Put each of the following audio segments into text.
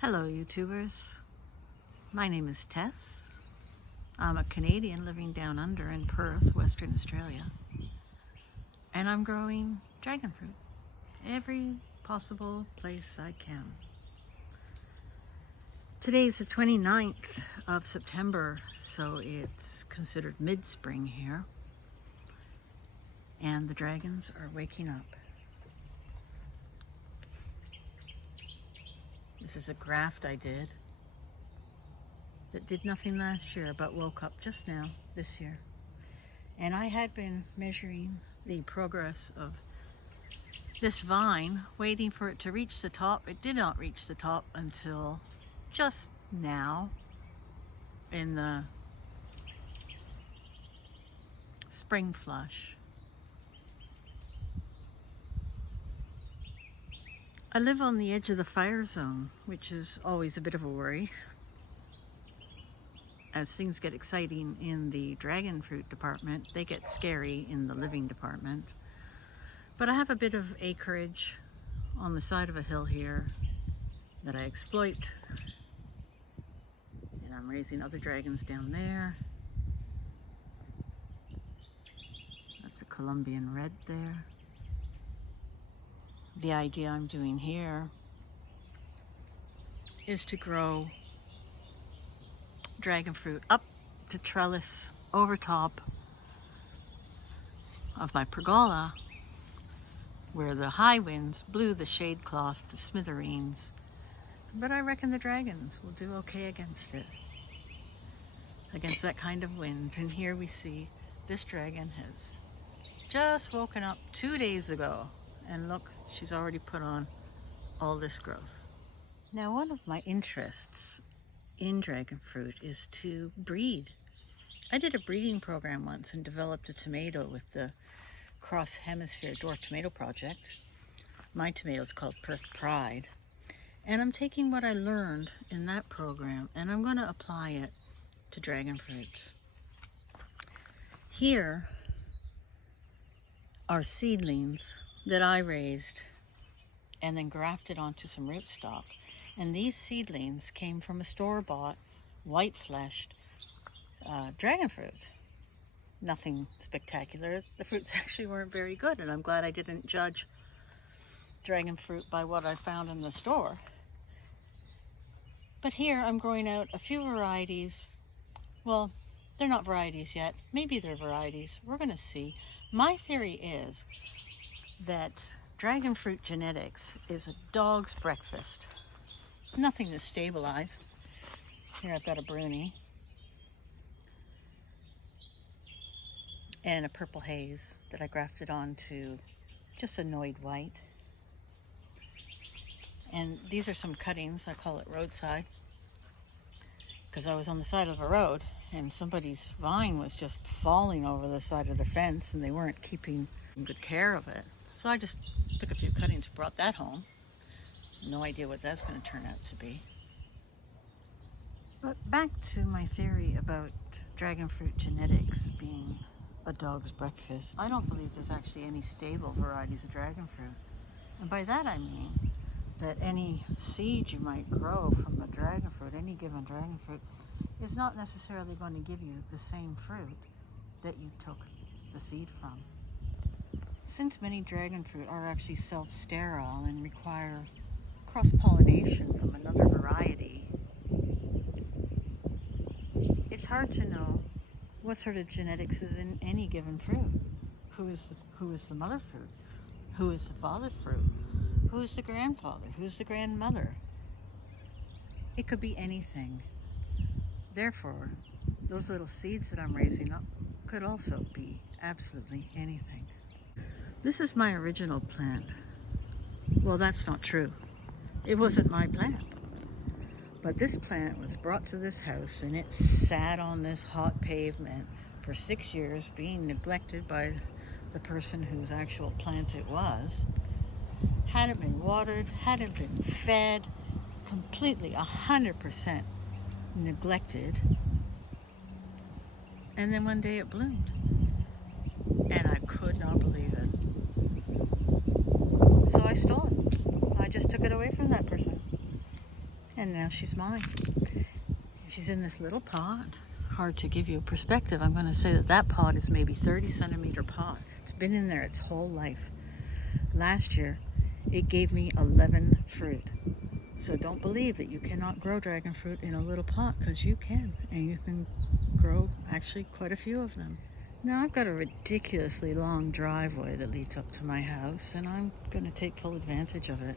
Hello YouTubers, my name is Tess. I'm a Canadian living down under in Perth, Western Australia, and I'm growing dragon fruit every possible place I can. Today's the 29th of September, so it's considered mid-spring here, and the dragons are waking up. This is a graft I did that did nothing last year but woke up just now this year. And I had been measuring the progress of this vine, waiting for it to reach the top. It did not reach the top until just now in the spring flush. I live on the edge of the fire zone, which is always a bit of a worry as things get exciting in the dragon fruit department. They get scary in the living department. But I have a bit of acreage on the side of a hill here that I exploit, and I'm raising other dragons down there. That's a Colombian red there. The idea I'm doing here is to grow dragon fruit up to trellis over top of my pergola, where the high winds blew the shade cloth to smithereens. But I reckon the dragons will do okay against it, against that kind of wind. And here we see this dragon has just woken up 2 days ago, and look, she's already put on all this growth. Now, one of my interests in dragon fruit is to breed. I did a breeding program once and developed a tomato with the Cross Hemisphere Dwarf Tomato Project. My tomato is called Perth Pride. And I'm taking what I learned in that program and I'm going to apply it to dragon fruits. Here are seedlings that I raised and then grafted onto some rootstock. And these seedlings came from a store-bought, white-fleshed dragon fruit. Nothing spectacular. The fruits actually weren't very good, and I'm glad I didn't judge dragon fruit by what I found in the store. But here I'm growing out a few varieties. Well, they're not varieties yet. Maybe they're varieties. We're going to see. My theory is that dragon fruit genetics is a dog's breakfast. Nothing is stabilized. Here I've got a Bruni and a purple haze that I grafted onto just annoyed white. And these are some cuttings. I call it roadside because I was on the side of a road and somebody's vine was just falling over the side of the fence and they weren't keeping good care of it. So I just took a few cuttings, brought that home. No idea what that's going to turn out to be. But back to my theory about dragon fruit genetics being a dog's breakfast. I don't believe there's actually any stable varieties of dragon fruit. And by that I mean that any seed you might grow from a dragon fruit, any given dragon fruit, is not necessarily going to give you the same fruit that you took the seed from. Since many dragon fruit are actually self-sterile and require cross-pollination from another variety, it's hard to know what sort of genetics is in any given fruit. Who is the mother fruit? Who is the father fruit? Who is the grandfather? Who's the grandmother? It could be anything. Therefore, those little seeds that I'm raising up could also be absolutely anything. This is my original plant. Well, that's not true. It wasn't my plant. But this plant was brought to this house and it sat on this hot pavement for 6 years, being neglected by the person whose actual plant it was. Hadn't been watered, hadn't been fed, completely 100% neglected. And then one day it bloomed. And I could not believe it. So I stole it. I just took it away from that person. And now she's mine. She's in this little pot. Hard to give you a perspective. I'm going to say that that pot is maybe 30 centimeter pot. It's been in there its whole life. Last year, it gave me 11 fruit. So don't believe that you cannot grow dragon fruit in a little pot, because you can. And you can grow actually quite a few of them. Now I've got a ridiculously long driveway that leads up to my house, and I'm going to take full advantage of it.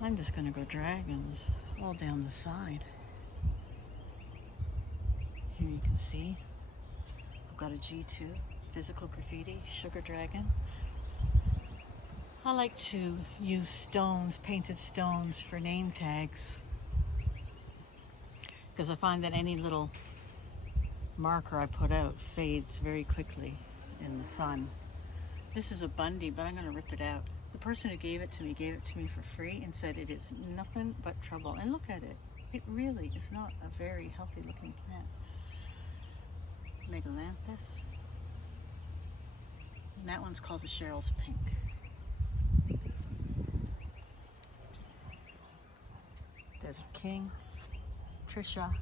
I'm just going to go dragons all down the side. Here you can see I've got a G2 physical graffiti sugar dragon. I like to use stones, painted stones, for name tags, because I find that any little marker I put out fades very quickly in the sun. This is a Bundy, but I'm going to rip it out. The person who gave it to me for free and said it is nothing but trouble. And look at it. It really is not a very healthy looking plant. Megalanthus. And that one's called the Cheryl's Pink. Desert King. Trisha.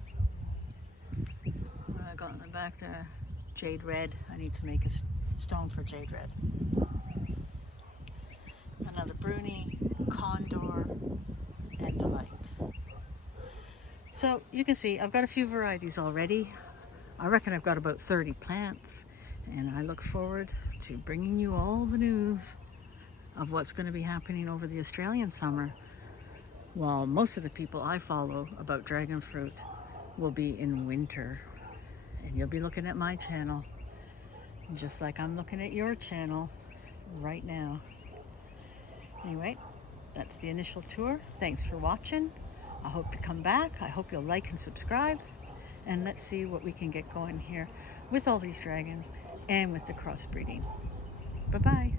I got in the back there. Jade Red. I need to make a stone for Jade Red. Another Bruni, Condor, and Delight. So you can see I've got a few varieties already. I reckon I've got about 30 plants, and I look forward to bringing you all the news of what's going to be happening over the Australian summer, while most of the people I follow about dragon fruit will be in winter. And you'll be looking at my channel, just like I'm looking at your channel right now. Anyway, that's the initial tour. Thanks for watching. I hope you come back. I hope you'll like and subscribe. And let's see what we can get going here with all these dragons and with the crossbreeding. Bye-bye.